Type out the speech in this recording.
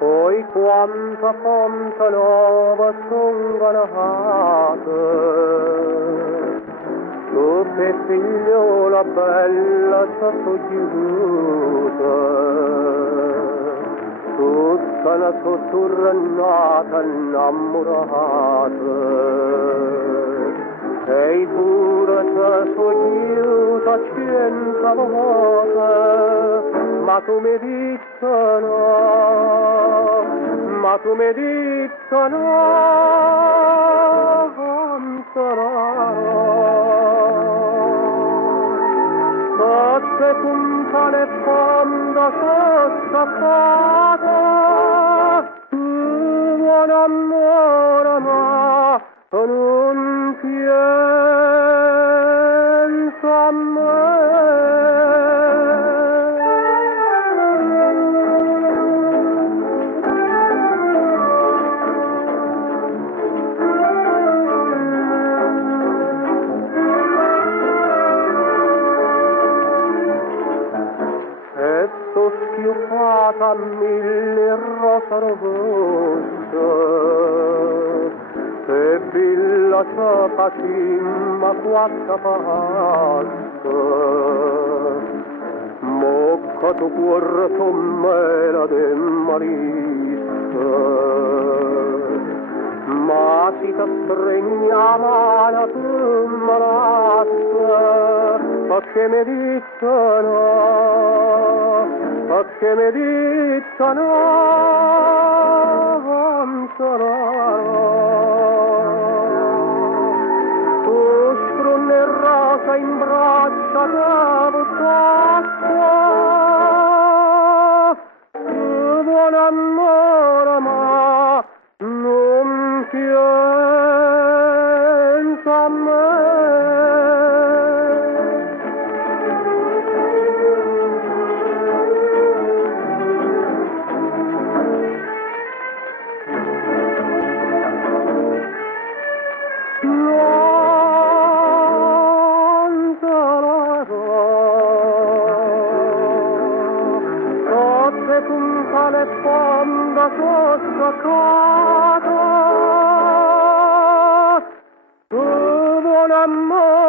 Poi quanta fonte nuova songanata, tu che figliola bella sottochiusa, tutta la sotturrannata innamorata, sei pure se soggiuta cento volte, ma tu mi dici no, ma tu mi dici no, non sarà. Forse punta le fonda sotto fata, tu buon amore ma non pensa a me. Schiuppata a mille rosa rossa, e billa sapacimma quatta pasta, mocca tu cuore sommela de marissa, ma si t'aspregna mala tu malassa, perché mi dicono, perché mi dicono non sarà. Tu sprunne rosa in braccia da buttaccia, tu buon amore ma non pensa a me. Le fonda sotto casa, tu buon amore.